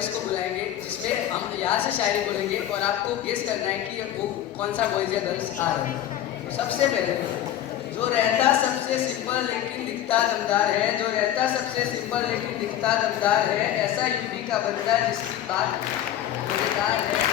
Boys को बुलाएंगे, जिसमें हम यहाँ से शायरी बोलेंगे और आपको गेस करना है कि वो कौन सा बॉयज या गर्ल्स आ रहे हैं। तो सबसे पहले, जो रहता सबसे सिंपल लेकिन दिखता दमदार है, जो रहता सबसे सिंपल लेकिन दिखता दमदार है, ऐसा यूपी का बंदा जिसकी बात मजेदार है।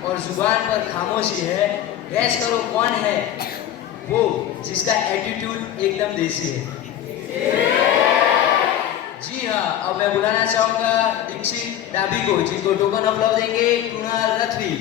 और जुबान पर खामोशी है, गैस करो कौन है वो जिसका एटीट्यूड एकदम देसी है। जी हाँ, अब मैं बुलाना चाहूंगा दीक्षित डाबी को, जिनको टोकन ऑफ लव देंगे कुणाल रथवी।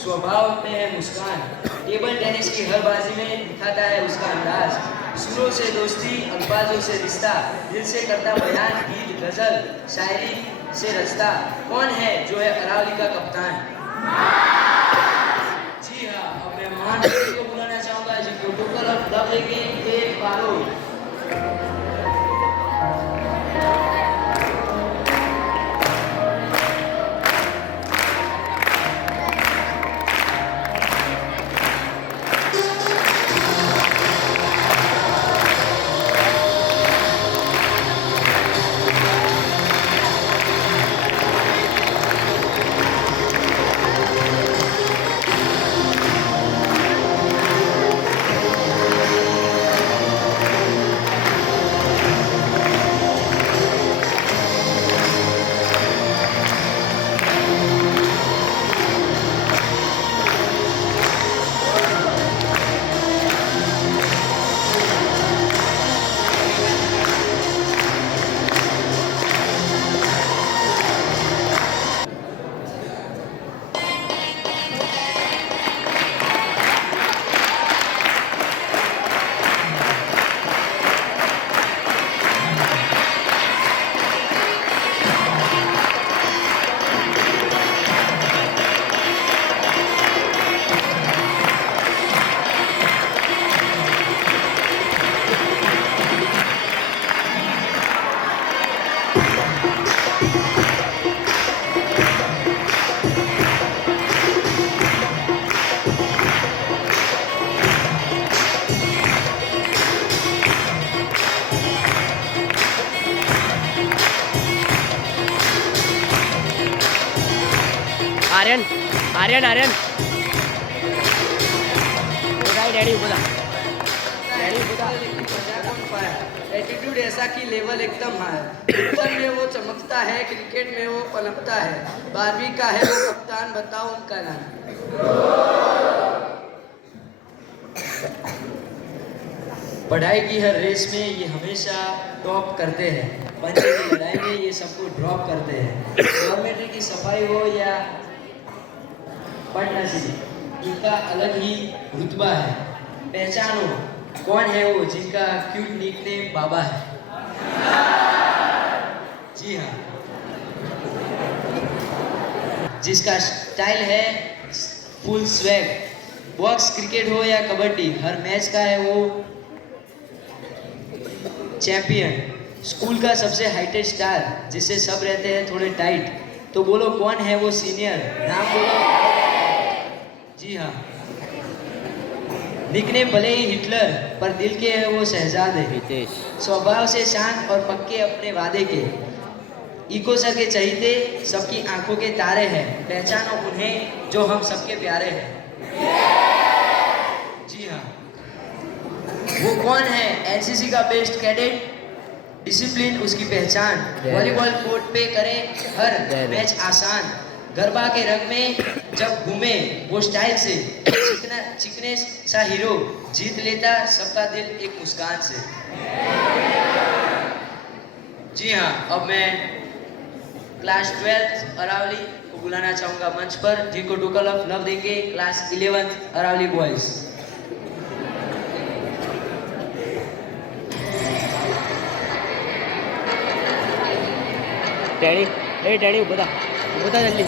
स्वभाव में है मुस्कान, टेबल टेनिस की हर बाजी में दिखाता है उसका अंदाज, सुरों से दोस्ती अल्फाजों से रिश्ता, दिल से करता बयान गीत गजल शायरी से रचता, कौन है जो है अरावली का कप्तान। जी हाँ, अब मैं महान व्यक्ति को बुलाना चाहूंगा जिनको टोकन ऑफ लव देंगे एक बारोद। आर्यन आर्यन आर्यन डैडी बोला एटीट्यूड ऐसा कि लेवल एकदम हाई, फुटबॉल में वो चमकता है, क्रिकेट में वो पनपता है, 12वीं का है वो कप्तान, बताओ उनका नाम। पढ़ाई की हर रेस में ये हमेशा टॉप करते हैं, पंजे की लड़ाई में ये ये सबको ड्रॉप करते हैं। डॉर्मेट्री की सफाई हो या पढ़नसी, इनका अलग ही रुतबा है। पहचानो कौन है वो जिनका क्यूट निकनेम बाबा है। जी हाँ, जिसका स्टाइल है फुल स्वैग। बॉक्स क्रिकेट हो या कबड्डी, हर मैच का है वो चैंपियन। स्कूल का सबसे हाइटेड स्टार, जिससे सब रहते हैं थोड़े टाइट। तो बोलो कौन है वो सीनियर, नाम बोलो। जी हाँ, निकनेम भले ही हिटलर, पर दिल के है वो शहजादे। रितेश स्वभाव से शांत और पक्के अपने वादे के। इको सर के चहीते, सबकी आंखों के तारे हैं। पहचानो उन्हें जो हम सबके प्यारे हैं। जी हाँ, वो कौन है? एनसीसी का बेस्ट कैडेट, डिसिप्लिन उसकी पहचान। वॉलीबॉल कोर्ट पे करे हर मैच आसान। गरबा के रंग में जब घूमे वो स्टाइल से, चिकने सा हीरो, जीत लेता सबका दिल एक मुस्कान से। जी हाँ, अब मैं क्लास 12 अरावली को बुलाना चाहूँगा मंच पर, जिनको टोकन ऑफ लव देंगे क्लास 11 अरावली बॉयज। डैडी ए डैडी ઊભો થા જલ્દી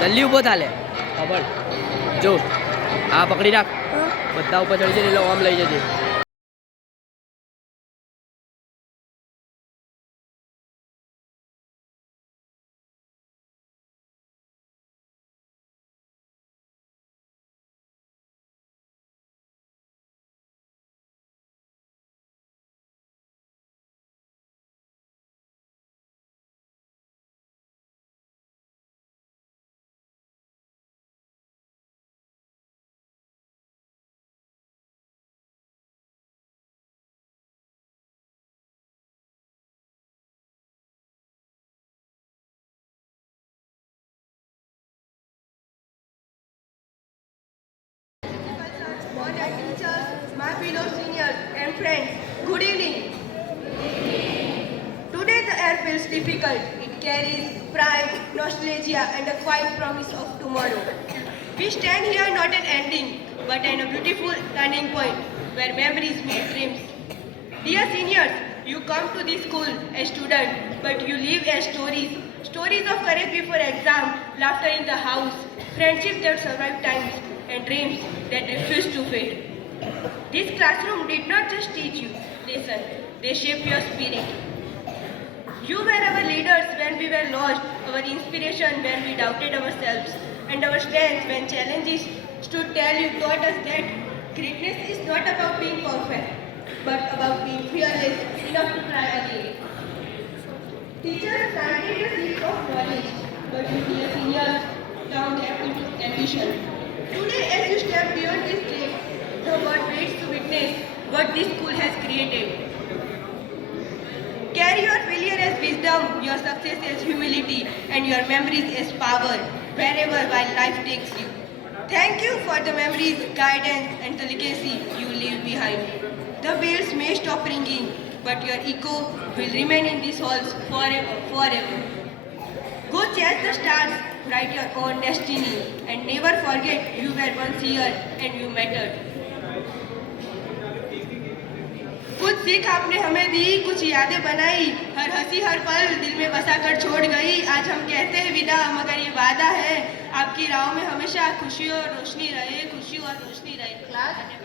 જલ્દી ઊભો થા લે ખબર જો આ પકડી રાખ બધા ઉપર ચડી જઈને એટલે આમ લઈ જજે Modern teachers, my fellow seniors and friends, good evening. Today the air feels difficult. It carries pride, nostalgia and a quiet promise of tomorrow. We stand here not an ending, but at a beautiful turning point where memories meet dreams. Dear seniors, you come to this school as students, but you live as stories. Stories of courage before exam, laughter in the house, friendships that survive times, and dreams that refuse to fade. This classroom did not just teach you lesson, they shaped your spirit. You were our leaders when we were lost, our inspiration when we doubted ourselves, and our strength when challenges stood tall. You taught us that greatness is not about being perfect, but about being fearless enough to try again. Teachers planted the seeds of knowledge, but you dear seniors turned them into ambition. Today, as you step beyond this stage, the world waits to witness what this school has created. Carry your failure as wisdom, your success as humility, and your memories as power, wherever while life takes you. Thank you for the memories, guidance, and the legacy you leave behind. The bells may stop ringing, but your echo will remain in these halls forever, forever. Go chase the stars, write your own destiny, and never forget you were once here and you mattered. कुछ सीख आपने हमें दी, कुछ यादें बनाई, हर हंसी हर पल दिल में बसा कर छोड़ गई। आज हम कहते हैं विदा, मगर ये वादा है आपकी राहों में हमेशा खुशी और रोशनी रहे, खुशी और रोशनी रहे।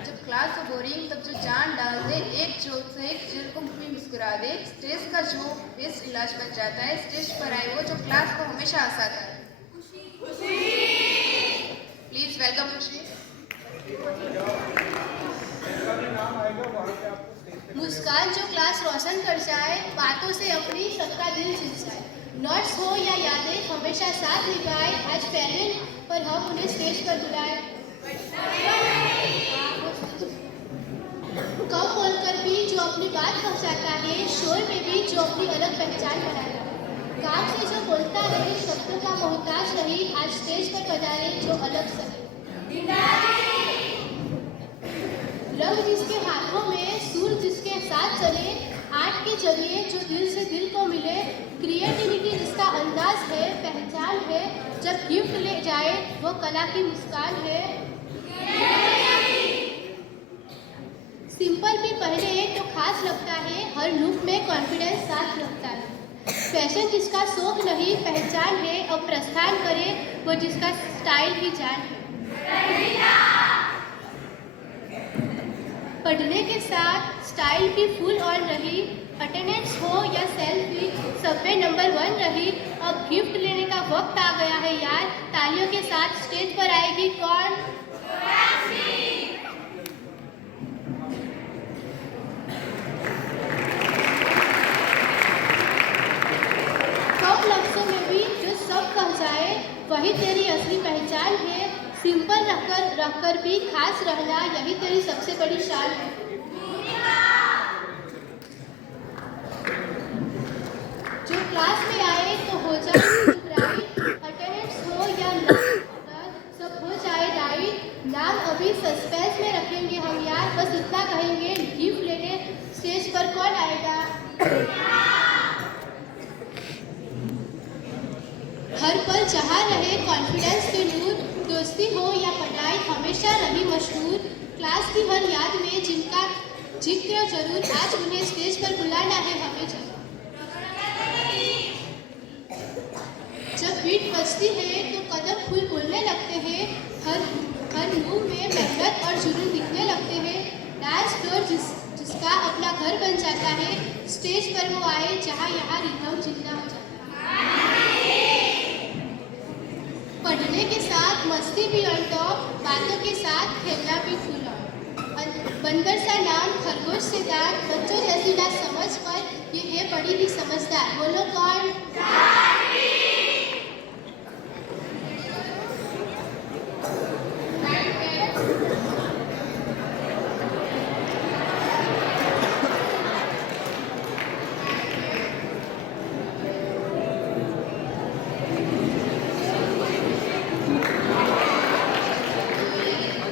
जब क्लास हो बोरिंग तब जो जान डाल दे, एक जोक से एक दिल को भी मुस्कुरा दे। स्ट्रेस का जो बेस्ट इलाज बन जाता है, स्टेज पर आए वो जो क्लास को हमेशा हंसाता है। प्लीज वेलकम खुशी। मुस्कान जो क्लास रोशन कर जाए, बातों से अपनी सबका दिल जीत जाए। नोट्स हो या यादें हमेशा साथ निभाए, आज फेयरवेल पर हम उन्हें स्टेज पर बुलाए। कम बोलकर भी जो अपनी बात पहुंचाता है, शोर में भी जो अपनी अलग पहचान बनाता है। काम से जो बोलता रहे, शब्दों का मोहताज रही, आज स्टेज पर बजाए जो अलग सही। रंग जिसके हाथों में, सुर जिसके साथ चले, आर्ट के जरिए जो दिल से दिल को मिले, क्रिएटिविटी जिसका अंदाज है, पहचान है, जब गिफ्ट ले जाए वो कला की मुस्कान है। सिंपल भी पहने तो खास लगता है, हर लुक में कॉन्फिडेंस साथ लगता है। फैशन जिसका शौक नहीं पहचान है, अब प्रस्थान करे वो जिसका स्टाइल ही जान है। पढ़ने के साथ स्टाइल भी फुल ऑन रही, अटेंडेंस हो या सेल्फी सब में नंबर 1 रही। अब गिफ्ट लेने का वक्त आ गया है यार, तालियों के साथ स्टेज पर आएगी कौन? कम लफ्जों में भी जो सब कह जाए वही तेरी असली पहचान है। सिंपल रखकर भी खास रहना यही तेरी सबसे बड़ी शान है। जो क्लास में आए तो हो जाए ब्राइट, अटेंडेंस हो या ना सब हो जाए राइट। नाम अभी सस्पेंस में रखेंगे हम यार, बस इतना कहेंगे गिफ्ट लेने स्टेज पर कौन आएगा? हर पल जहाँ रहे कॉन्फिडेंस के नूर, दोस्ती हो या पढ़ाई हमेशा रही मशहूर। क्लास की हर याद में जिनका जिक्र जरूर, आज उन्हें स्टेज पर बुलाना है हमें जरूर। जब बीट बजती है तो कदम फूल बोलने लगते हैं, हर मुंह में मेहनत और जुनून दिखने लगते हैं। डांस फ्लोर जिसका अपना घर बन जाता है, स्टेज पर वो आए जहाँ यहाँ रिदम जिंदा हो जाता है। पढ़ने के साथ मस्ती भी ऑन टॉप, बातों के साथ खेलना भी फुल ऑन। बंदर सा नाम खरगोश से दांत, बच्चों जैसी ना समझ पर ये है बड़ी ही समझदार। बोलो कौन?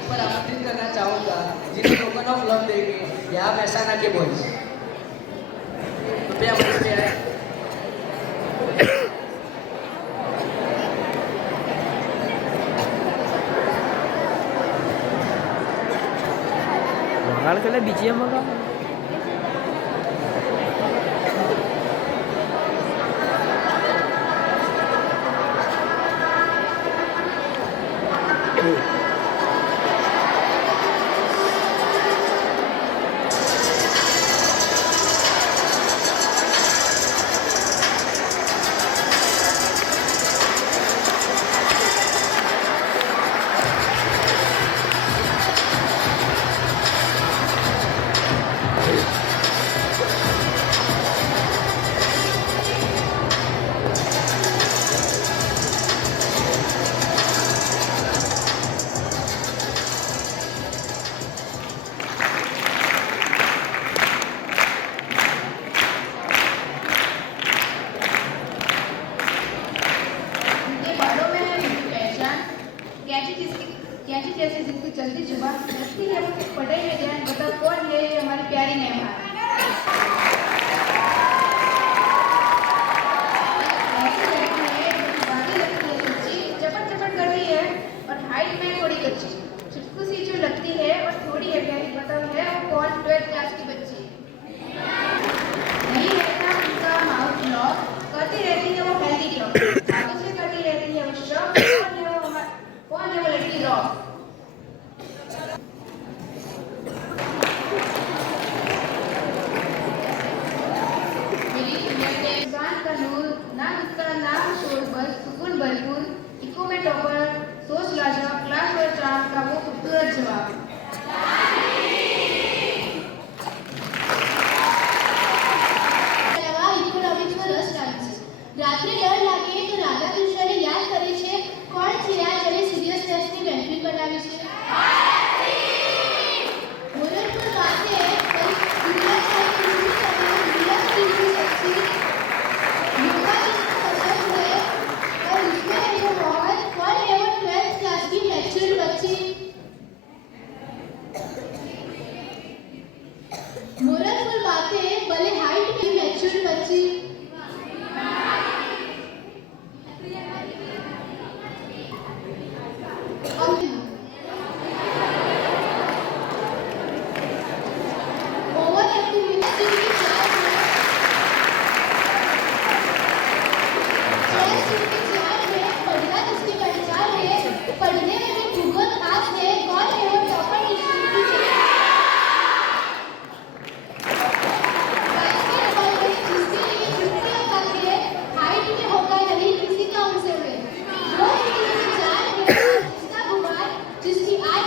पर आमंत्रित करना चाहूँगा जिन्हें टोकन ऑफ लव देंगे यहाँ महसाना के बॉयज, कृपया मंच पे आए। વગાડ કરે બીજીએમ વગાડ. उनके बालों में है उनकी पहचान, कैची जैसी जिसकी चलती जुबान, लगती है वो सिर्फ पढ़ाई में ध्यान। बताओ कौन है ये हमारी प्यारी मेहमान? ऐसी लड़की है जो बातें लगती है सच्ची, चपट चपट करती है और हाइट में थोड़ी कच्ची, चुटकू सी जो लगती है और थोड़ी है प्यारी। बताओ है वो कौन? 12th क्लास की बच्ची। नहीं रहता उनका माउथ लॉक, करती रहती है वो हेल्दी टॉक, हाथों से करती रहती है वो शॉक। कौन है वो लड़की? रॉक।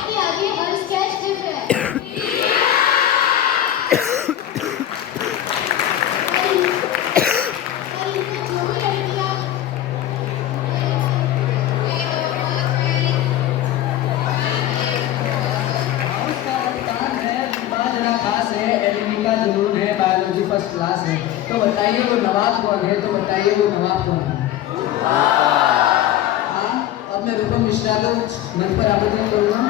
के आगे हर स्केच दिव्य है। और इनको जो भी लड़कियां उसका कप्तान है, डिब्बा जरा खास है, एलईडी का जुनून है, बायोलॉजी फर्स्ट क्लास है। तो बताइए वो नवाब कौन है? तो बताइए वो नवाब कौन है? हाँ, अब मैं रूपम मिश्रा को मंच पर आमंत्रित करूंगा।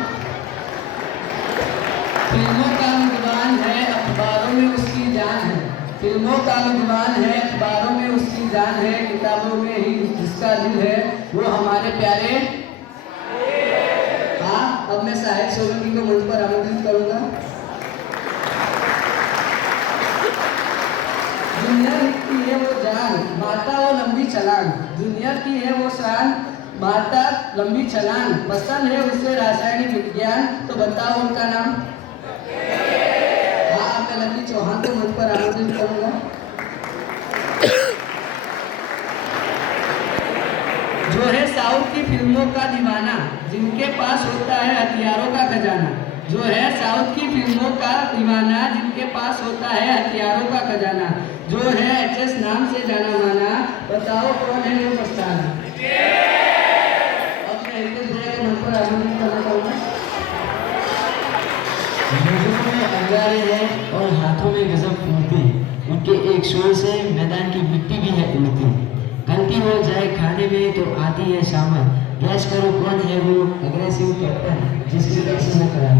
फिल्मों का विद्वान है, अखबारों में उसकी जान है। फिल्मों का विद्वान है, अखबारों में उसकी जान है, किताबों में ही जिसका दिल है वो हमारे प्यारे। हाँ, अब मैं साहिल सोलंकी को मंच पर आमंत्रित करूंगा। दुनिया की है वो जान, मारता वो लंबी छलांग। दुनिया की है वो शान, मारता लंबी छलांग। पसंद है उसे रासायनिक विज्ञान, तो बताओ उनका नाम। हाँ, मैं लंबी चौहान को मंच पर आमंत्रित करूंगा। जो है साउथ की फिल्मों का दीवाना, जिनके पास होता है हथियारों का खजाना। जो है साउथ की फिल्मों का दीवाना, जिनके पास होता है हथियारों का खजाना। जो है एचएस नाम से जाना माना, बताओ कौन है वो मस्ताना। अब मैं हितेश भैया के मंच पर आमंत्रित करना चाहूँगा। नजरों में अंगारे हैं और हाथों में गजब फूलती, उनके एक शोर से मैदान की मिट्टी भी है उड़ती। गलती हो जाए खाने में तो आती है शामत, गैस करो कौन है वो अग्रेसिव कैप्टन जिसकी टैक्सी में करा।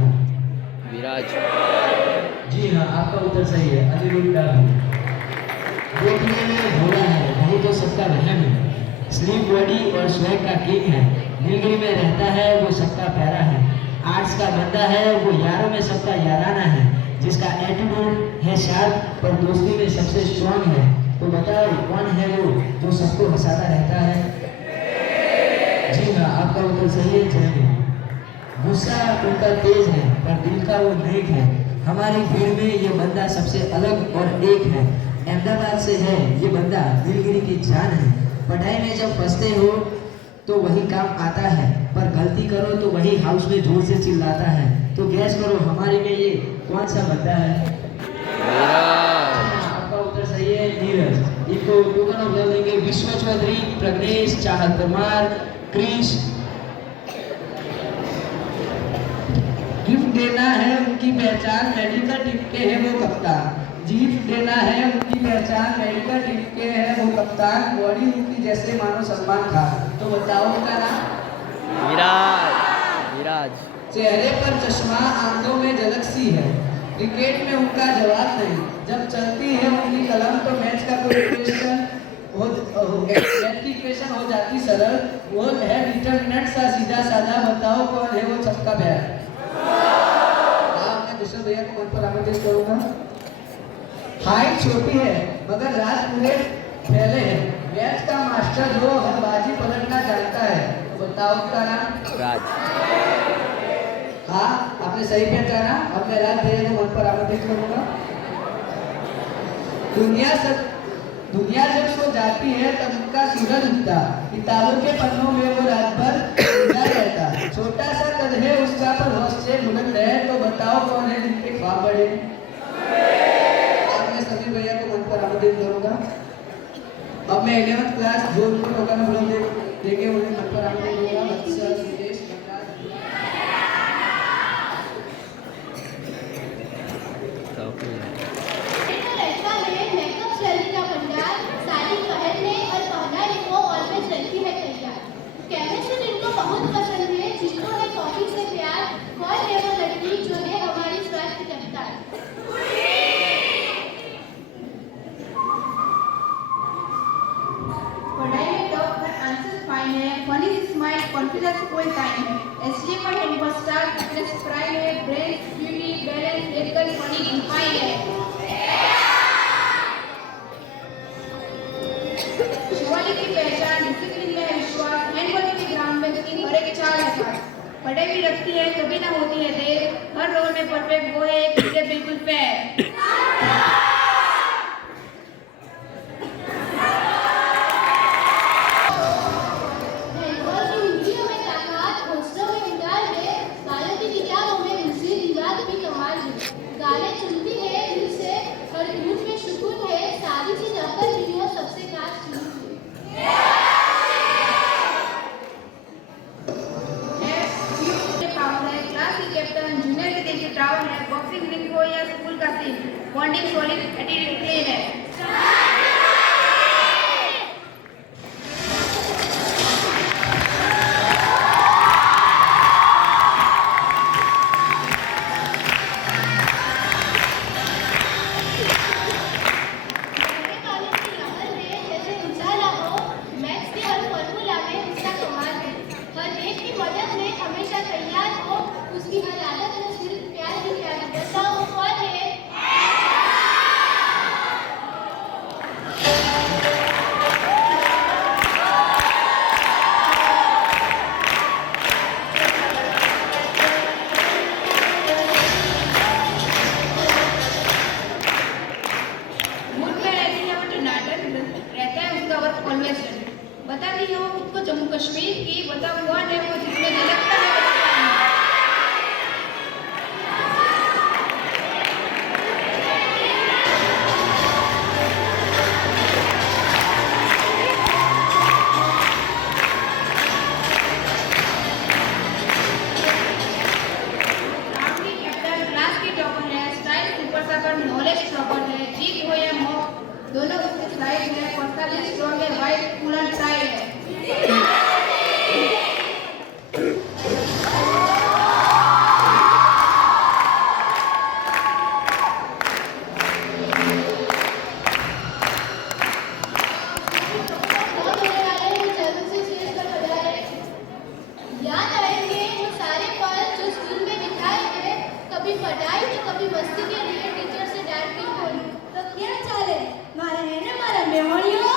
विराज। जी हाँ, आपका उत्तर सही है, अनिरुद्ध डाबी। देखने में भोला है, नहीं तो सबका वहम है। स्लिम बॉडी और स्वैग का किंग है, नीलगिरी में रहता है वो सबका प्यारा है। आर्ट्स का बंदा है वो यारों में सबका याराना है, जिसका एटीट्यूड है शार्प पर दोस्ती में सबसे स्ट्रांग है। तो बताओ कौन है वो जो सबको हंसाता रहता है? जी हाँ, आपका उत्तर सही है, जय। गुस्सा उनका तेज है पर दिल का वो नेक है। हमारी भीड़ में ये बंदा सबसे अलग और एक है। अहमदाबाद से है ये बंदा, नीलगिरी की जान है। पढ़ाई में जब फंसते हो तो वही काम आता है, पर गलती करो तो वही हाउस में जोर से चिल्लाता है। तो गैस करो हमारे में ये कौन सा बंदा है? आपका उत्तर सही है, नीरज। इनको टोकन ऑफ लव देंगे विश्व चौधरी, प्रज्ञेश, चाहत परमार, क्रिश। गिफ्ट देना है उनकी पहचान, मेडिकल टिप के है वो कप्तान। गिफ्ट देना है उनकी पहचान, मेडिकल टिप के है वो कप्तान। बॉडी उनकी जैसे मानो सलमान खान, तो बताओ उनका नाम। विराज। विराज। चेहरे पर चश्मा, आंखों में झलक सी है, क्रिकेट में उनका जवाब नहीं। जब चलती है उनकी कलम तो मैच का कोई क्वेश्चन हो जाती सरल। वो है डिटरमिनेंट सा, सीधा साधा, बताओ कौन है वो छक्का बैट। मैं दूसरे भैया को मंच पर आमंत्रित करूंगा। हाइट छोटी है मगर रात पूरे फैले है, मैच का मास्टर जो हर बाजी पलटना जानता है, तो बताओ उसका नाम। राज। हाँ, आपने सही पहचाना। अब मैं राज भैया को मंच पर आमंत्रित करूंगा। दुनिया जब सो जाती है तब उनका सूरज उगता, किताबों के पन्नों में वो रात भर उलझा रहता। छोटा सा कद है उसका पर हौसले बुलंद है, तो बताओ कौन है जिनके ख्वाब बड़े। अब मैं सभी भैया को मंच पर आमंत्रित करूंगा। अब मैं 11th क्लास जो उनको टोकन ऑफ लव देंगे उन्हें मंच पर आमंत्रित करूंगा। बच्चा सुरेश रहता है मेकअप शैली का भंडार, साड़ी पहनने और पहनाने को ऑलवेज रहती है तैयार। केमिस्ट्री जिनको बहुत पसंद है, जिसको है कॉफी से प्यार, कौन है वो लड़की जो है हमारी स्वास्थ्य करता है? पढ़ाई में टॉप पर आंसर फाइन है, फनी स्माइल, कॉन्फिडेंस कोई टाइम है, एसडी पर है स्टार, फिटनेस प्राइड है, ब्रेन ब्यूटी बैलेंस एकदम फनी फाइन है। शिवाली की पहचान डिसिप्लिन में है विश्वास, हैंडबॉल की ग्राउंड में स्किन और एक चाल है पास। पढ़ाई भी रखती है कभी ना होती है देर, हर रोल में परफेक्ट वो है कि बिल्कुल फेयर। हैंडबॉल की उंगलियों में ताकत, हौसलों में उंगार है, बालों की बॉन्डिंग सॉलिड एटीट्यूड क्लीन है। हमेशा तैयार हो, उसकी हर आदत में सिर्फ प्यार ही प्यार है। बताओ वो कौन है? मूड में रहती है वो जो नाटक रहता है उसका वर्क ऑलवेज है। बताती हूँ खुद को जम्मू कश्मीर की, बताओ कौन है वो जिसमें झलकता है बचपन। आपकी कैप्टन क्लास की टॉपर है, स्टाइल सुपर सपर, नॉलेज प्रॉपर है, जीत हो या मौत दोनों उसके साइड में, पर्सनली स्ट्रॉन्ग है, वाइट कूलर साइड है। कौन होने वाले हैं जो जल्द से स्टेज पर पधारे? याद आएंगे वो सारे पल जो स्कूल में बिताए हैं, कभी पढ़ाई तो कभी मस्ती के लिए टीचर से डांट भी पड़ी। तो क्या चाले मारे है ने मारा मेमोरियो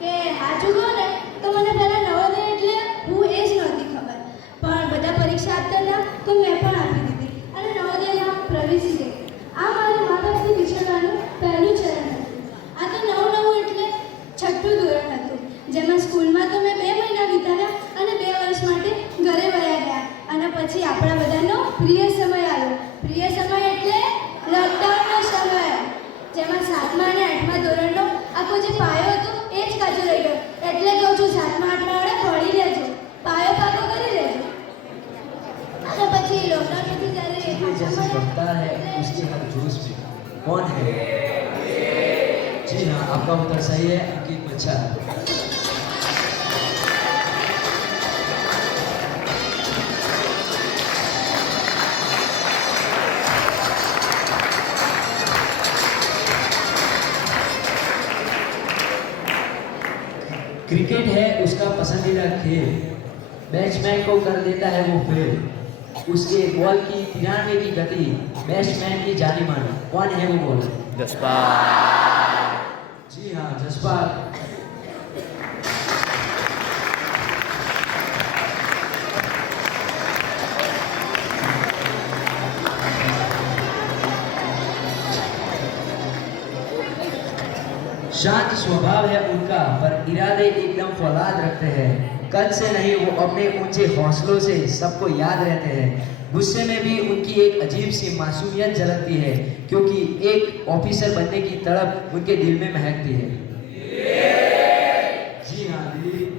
કે હાચું કહો ને તો મને પહેલા નવોદય એટલે હું એ જ નહોતી ખબર, પણ બધા પરીક્ષા આપતા હતા તો મેં પણ આપી દીધી અને નવોદયમાં પ્રવેશી ગઈ. આ મારા મા બાપથી વિછળવાનું પહેલું ચરણ હતું. આ તો નવું એટલે છઠ્ઠું ધોરણ હતું, જેમાં સ્કૂલમાં તો મેં 2 મહિના વિતાવ્યા અને 2 વર્ષ માટે ઘરે વયા ગયા. અને પછી આપણા બધાનો પ્રિય સમય આવ્યો. પ્રિય સમય એટલે લોકડાઉનનો સમય, જેમાં 7મા અને 8મા ધોરણનો આખો જે પાયો હતો એ જ કાચો રહી ગયો. એટલે કહું છું 7મા 8મા વાળા ભણી લેજો, પાયો પાકો કરી લેજો. અને પછી લોકડાઉન પછી જ્યારે जैसे बनता है उसके हर जोश में कौन है? जी हाँ, आपका उत्तर सही है। अंकित बच्चा। क्रिकेट है उसका पसंदीदा खेल, बैट्समैन को कर देता है वो फेल, उसके बॉल की 93 की गति बैट्समैन की जानी मानी। कौन है वो बॉलर? जसपात। जी हाँ, जसपात। शांत स्वभाव है उनका, पर इरादे एकदम फौलाद रखते हैं। कल से नहीं, वो अपने ऊंचे हौसलों से सबको याद रहते हैं। गुस्से में भी उनकी एक अजीब सी मासूमियत झलकती है, क्योंकि एक ऑफिसर बनने की तड़प उनके दिल में महकती है। जी हाँ दिलीप।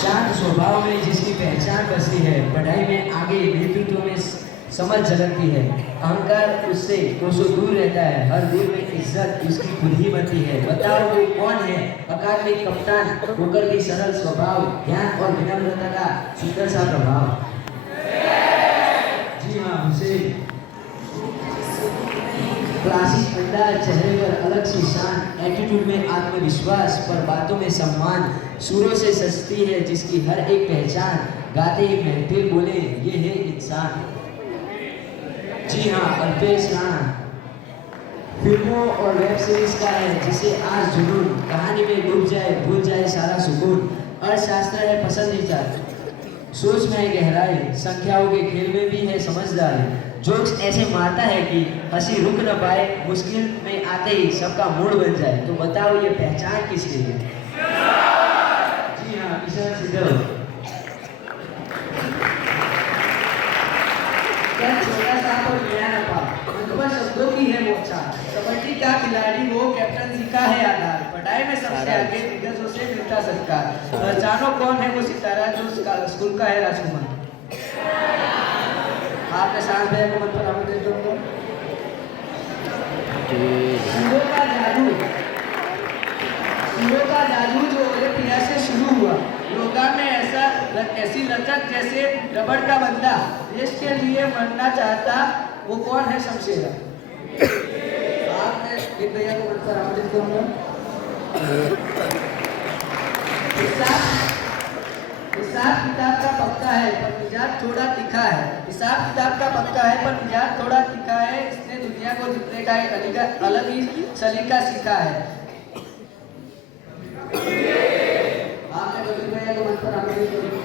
शांत स्वभाव में जिसकी पहचान बसती है, पढ़ाई में आगे, नेतृत्व में समझ झलकती है, अहंकार उससे कोसों दूर रहता है, हर दिल में इज्जत उसकी खुद ही बनती है। बताओ वो कौन है? अकादमिक कप्तान होकर भी सरल स्वभाव, ज्ञान और विनम्रता का सुंदर सा प्रभाव। जी हाँ, हुसैन। क्लासिक अंदाज, चेहरे पर अलग सी शान, एटीट्यूड में आत्मविश्वास, पर बातों में सम्मान, सुरों से सजती है जिसकी हर एक पहचान, गाते ही महफिल बोले ये है इंसान। जी हाँ, अल्पेश राणा। फिल्मों और वेब सीरीज का है जिसे आज जुनून, कहानी में डूब जाए भूल जाए सारा सुकून, अर्थशास्त्र है पसंदीदा, सोच में है गहराई, संख्याओं के खेल में भी है समझदारी, जोक्स ऐसे मारता है कि हंसी रुक न पाए, मुश्किल में आते ही सबका मूड बन जाए। तो बताओ ये पहचान किसकी है? जी हाँ, किशन सिद्धल। क्या छोटा सा और नया नफा, अंकपर शब्दों की है मोक्षा, कबड्डी का खिलाड़ी वो, कैप्टन सीखा है आधार, पढ़ाई पढ़ाई में सबसे आगे दिग्गजों से मिलता सत्कार। पहचानो कौन है वो सितारा जो स्कूल का है राजकुमार। आपने सांस भैया को मत पर आमंत्रित करूंगा। सुरों का जादू, सुरों का जादू जो ओलंपिया से शुरू हुआ, योगा में ऐसी लचक जैसे रबड़ का बंदा, देश के लिए मरना चाहता वो कौन है शमशेरा। आपने एक भैया को मत पर आमंत्रित करूंगा। हिसाब किताब का पक्का है पर मिजाज थोड़ा तीखा है। हिसाब किताब का पक्का है पर मिजाज थोड़ा तीखा है। इसने दुनिया को जीतने का एक अलग ही सलीका सीखा है। आपने गोविंद भैया को मंच पर आमंत्रित करूंगा।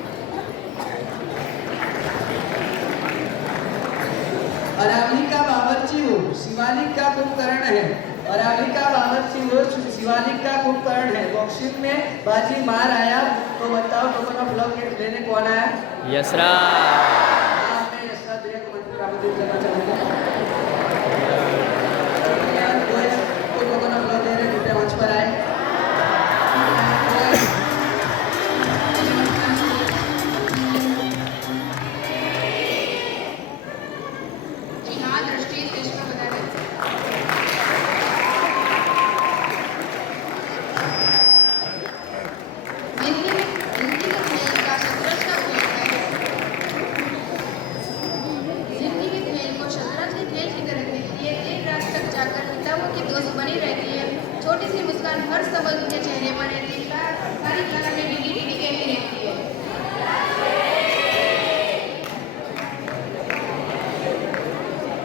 अरावली का बावर्ची हो शिवालिक का कुंभकर्ण है। अरावली का बावर्ची हो शिवालिक का कुंभकर्ण है। बॉक्सिंग में बाजी मार आया तो बताओ टोकन ऑफ लव लेने कौन आया। यशराज। मैं यशराज भैया को मंच पर आमंत्रित करना चाहूंगा। कोई टोकन ऑफ लव दे रहे कृपया मंच पर आए। जी हाँ, दृष्टि स्टेज पर बता दें। जिंदगी का खेल का शतरंज का खेल है। जिंदगी के खेल को शतरंज के खेल की तरह खेलती है। देर रात तक जाकर किताबों की दोस्त बनी रहती है। छोटी सी मुस्कान हर समय उनके चेहरे पर रहती है। सारी क्लास में डिगी डिगी कहती रहती है।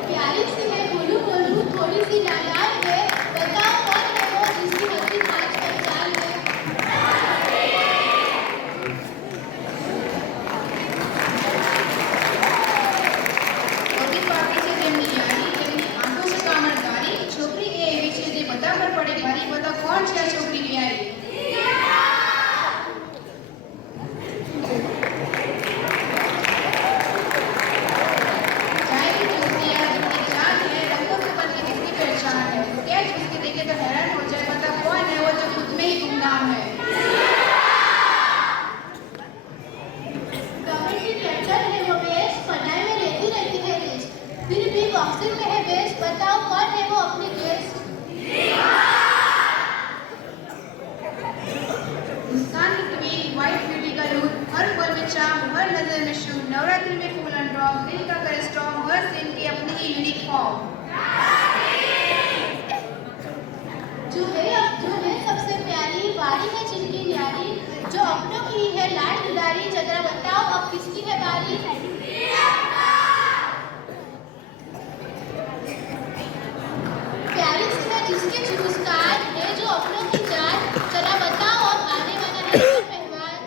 प्यारी सी है बोलू बोलू थोड़ी सी नादान है, बताओ कौन है वो जिसकी हंसी नाच पहचान है। छोटी पार्टी से જેમની યારી તેમની આંખો से કામણકારી છોકરી એ એવી છે જે બધા પર પડે ભારી બતા કોણ છે આ છોકરી ન્યારી। चाय की चूतिया जिसकी जान है रंगों से बन के जिसकी पहचान है। स्केच उसके देखे तो हैरान हो जाए बता कौन है वो जो खुद में ही गुमनाम है। कबड्डी कैप्टन है वो बेस, पढ़ाई में रहती रहती है रेस, फिर भी बॉक्सिंग में है बेस, बताओ कौन है वो अपनी गेस्ट। मुस्कान की क्वीन व्हाइट ब्यूटी का लूट हर पल में चार्म हर नजर में शूट नवरात्रि में फूल एंड ड्रॉप दिल का करे स्ट्रॉन्ग हर सीन की अपनी ही यूनिक फॉर्म। जो है सबसे प्यारी वारी है जिनकी न्यारी, जो अपनों की है लाड दुलारी, जरा बताओ अब किसकी है बारी। प्यारी सी है जिसकी मुस्कान है जो अपनों की जान, जरा बताओ अब आने वाला है कौन मेहमान।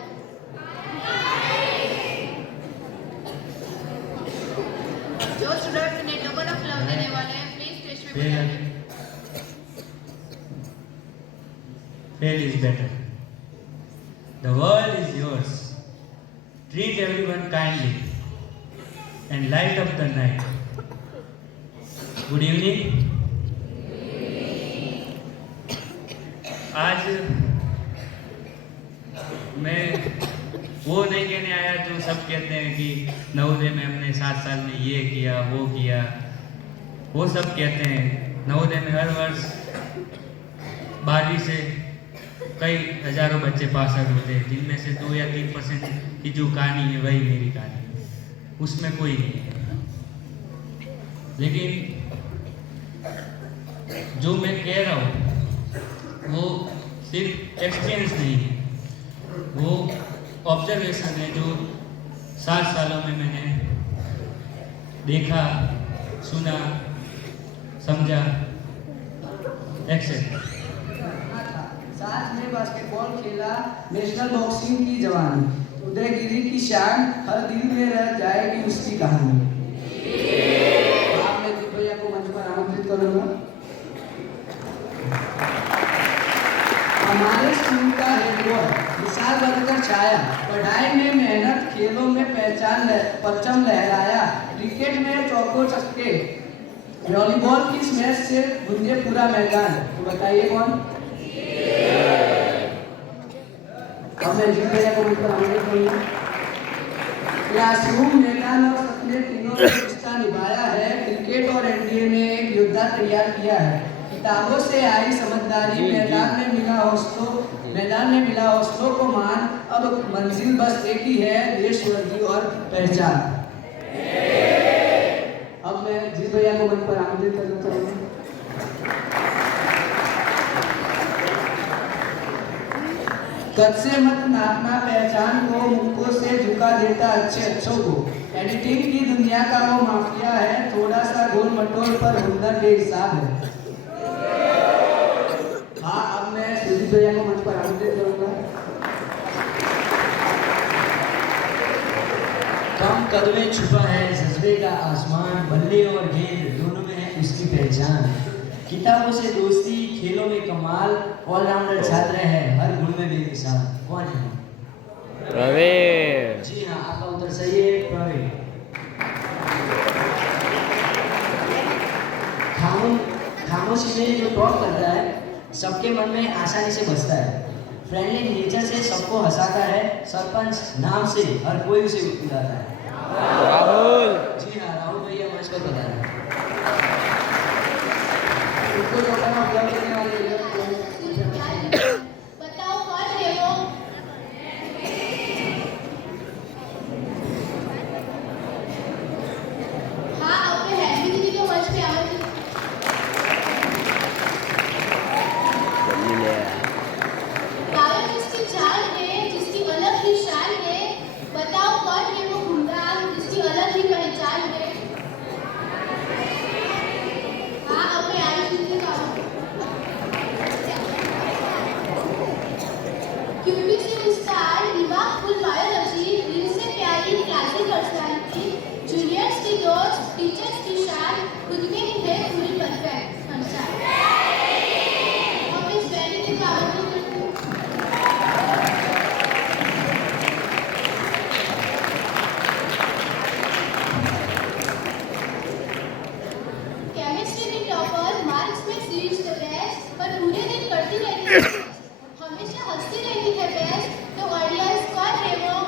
जो स्टूडेंट्स ने टोकन ऑफ लव देने वाले हैं प्लीज स्टेज पे बैठिए। Fail is better. The world is yours. Treat everyone kindly and light up the night. Good evening. आज मैं वो नहीं कहने आया जो सब कहते हैं कि नवोदय में हमने 7 साल में ये किया वो किया। वो सब कहते हैं नवोदय में हर वर्ष 12वीं से कई हजारों बच्चे पास आउट होते हैं, जिनमें से 2 या 3% की जो कहानी है वही मेरी कहानी है, उसमें कोई नहीं है। लेकिन जो मैं कह रहा हूँ वो सिर्फ एक्सपीरियंस नहीं है, वो ऑब्जर्वेशन है जो 7 सालों में मैंने देखा, सुना, समझा, एक्सेट्रा। साथ में बास्केटबॉल खेला, नेशनल बॉक्सिंग की जवानी, उदयगिरी की शान, हर दिल में रह जाएगी उसकी कहानी। आपने दीप भैया को मंच पर आमंत्रित करूंगा। हमारे स्कूल का हेड बॉय विशाल बनकर छाया, पढ़ाई में मेहनत, खेलों में परचम लहराया, क्रिकेट में चौको छक्के, वॉलीबॉल की स्मैश से गूंजे पूरा मैदान। तो बताइए कौन। अब मैं जीत भैया को मंच पर आमंत्रित करूंगा। क्लासरूम, मैदान और सपने तीनों ने रिश्ता निभाया है। क्रिकेट और एनडीए ने एक योद्धा तैयार किया है। किताबों से आई समझदारी, मैदान में मिला हौसलों को मान। अब मंजिल बस एक ही है, देश, वर्दी और पहचान। अब मैं जीत भैया को मंच पर आमंत्रित करना चाहूंगा। कद से मत नापना पहचान को, मुक्कों से झुका देता अच्छे अच्छों को। एडिटिंग की दुनिया का वो माफिया है, थोड़ा सा गोल मटोल पर हुनर बेहिसाब है। हाँ, अब मैं सुजीत भैया को मंच पर आमंत्रित करूंगा। कम कद में छुपा है जज्बे का आसमान, बल्ले और गेंद दोनों में है उसकी पहचान। किताबों से दोस्ती, खेलों में कमाल, ऑलराउंडर छात्र है, हर गुण में बेमिसाल। कौन है? प्रवीण। जी हाँ, आपका उत्तर सही है, प्रवीण। खामोशी में जो टॉप करता है, सबके मन में आसानी से बसता है। फ्रेंडली नेचर से सबको हंसाता है, सरपंच नाम से हर कोई उसे बुलाता है। राहुल। जी हाँ, राहुल भैया मंच पर बता रहे हैं। उनको जो अपना उपलब्ध करने वाले हैं। बताओ कौन है वो? हाँ, अपने हैप्पी दीदी को मंच पे आमंत्रित। जल्दी ले आ। गायक जिसकी चाल है, जिसकी अलग ही शान है, बताओ कौन है वो गुंडा जिसकी अलग ही पहचान है? हाँ, अपने आयुष दीदी का। क्यूटी से विस्तार, दिमाग फुल बायोलॉजी, दिल से प्यारी क्लासिक पर्सनालिटी, जूनियर्स की दोस्त, टीचर्स की शान, खुद में ही है पूरी परफेक्ट संसार। अब इस वैली का आमंत्रित करती हूँ। केमिस्ट्री की टॉपर, मार्क्स में सीरीज द बेस्ट, पर पूरे दिन करती रहती है, हमेशा हंसती रहती है बेस्ट। तो ऑडियंस कौन है वो?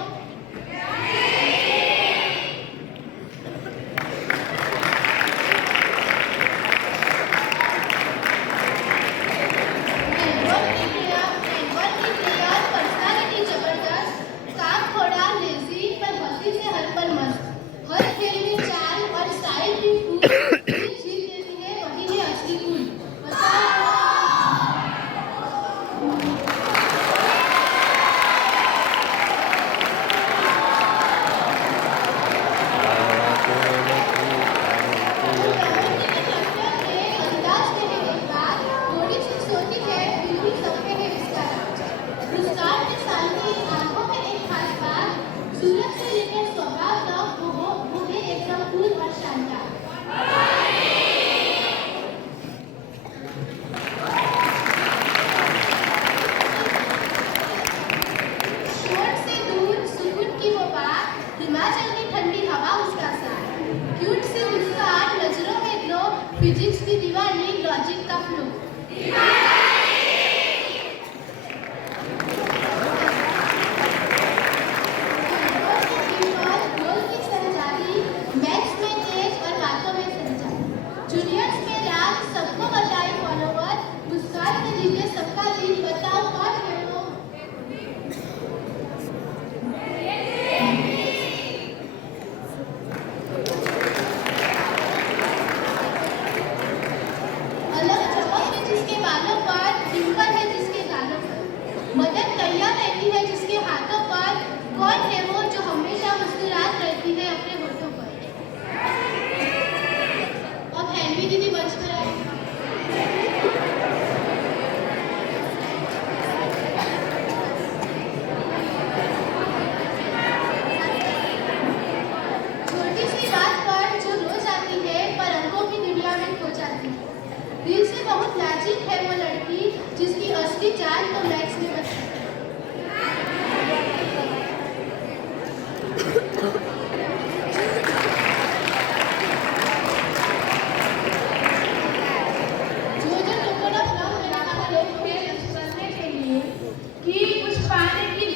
एंड वन की प्लेयर, पर्सनालिटी जबरदस्त, काम थोड़ा लेजी पर हंसी से हर पल मस्त, हर खेल में चाल और स्टाइल भी फूल, जीत देती है वही है असली कूल। बताओ। हिमाचल की ठंडी हवा उसका साथ, क्यूट सी मुस्कान, नजरों में ग्लो, फिजिक्स की दीवानी, लॉजिक का फ्लो। मैथ्स में तेज और बातों में सच्चा, जूनियर्स में राग, सबको बताए फॉलोवर, मुस्कान से जीते सबका दिल। बताओ कौन है वो? अलग चमक है जिसके बालों पर, डिंपल है जिसके गालों पर, मदद तैयार रहती है जिसके हाथों पर। कौन है वो जो हमेशा मुस्कुरात रहती है अपने होठों पर? अब हैप्पी दीदी मंच पर आए। छोटी सी बात पर जो रो जाती है, पर अंकों की दुनिया में खो जाती है। दिल से बहुत नाजुक है वो लड़की जिसकी असली जान तो मैथ्स में बसती है। जो टोकन ऑफ लव मेरा लेट है इस बसने के लिए कि कुछ पाने की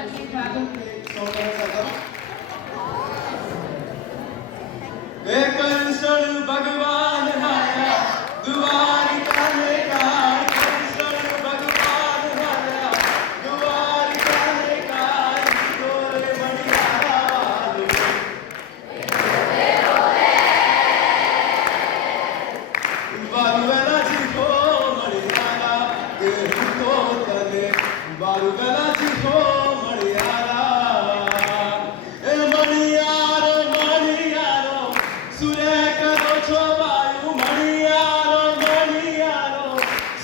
एक कंसण भगवान आया द्वारिका में कार, कंसण भगवान आया द्वारिका में कार, गोरे मणियारा बालुगला जी को मणियारा के को तले, बालुगला जी को मणियारा ए मणियारो मणियारो सुरे करो छो वायु, मणियारो मणियारो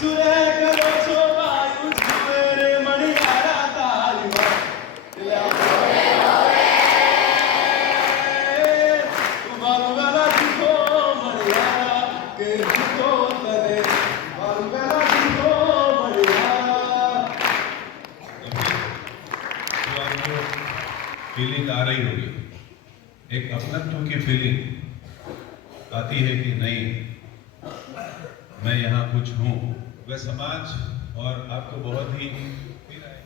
सुरे करो छो वायु, जुए रे मणियारा तारी बालुगला जी को मणियारा के को तले, बालुगला जी को मणियारा। जो आपको फीलिंग आ रही होगी, एक अपनत्व की फीलिंग आती है कि नहीं मैं यहाँ कुछ हूँ, वह समाज और आपको बहुत ही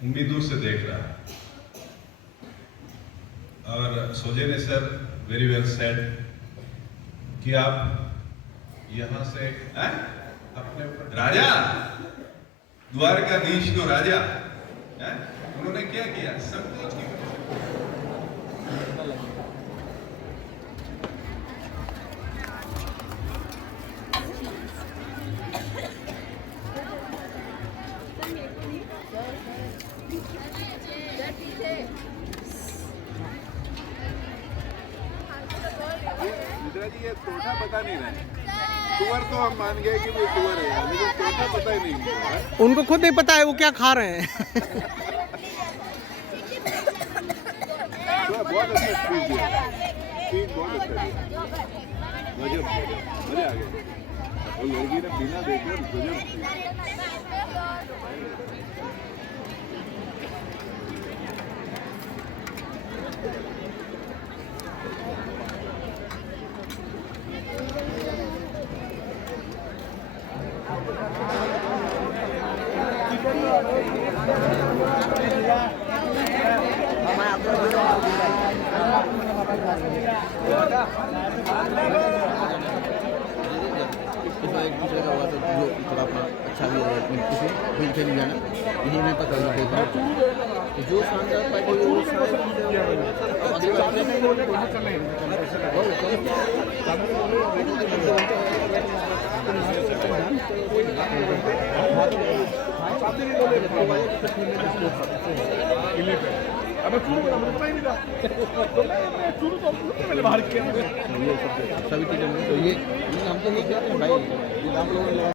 उम्मीदों से देख रहा है। और सोजेने सर वेरी वेल सेड कि आप यहाँ से अपने राजा द्वारकाधीश को राजा उन्होंने क्या किया, संकोच की जी ये तोता पता नहीं रहा, सुअर तो हम मान गए कि वो सुअर है, लेकिन तोता पता ही नहीं। उनको खुद नहीं पता है वो क्या खा रहे हैं। बहुत अच्छा स्पीच दिया, स्पीच बहुत अच्छा दिया, गजब मजे आ गए। और लड़की ने बिना देखे गजब। इसमें एक दूसरे का हुआ तो जो थोड़ा अपना अच्छा भी है, घूम फिर जाना यही मैं पता नहीं देखा तो जो शानदार पार्टी वो अगली बार सभी चीज़ें तो ये हम तो नहीं कहते हैं भाई, आप लोगों ने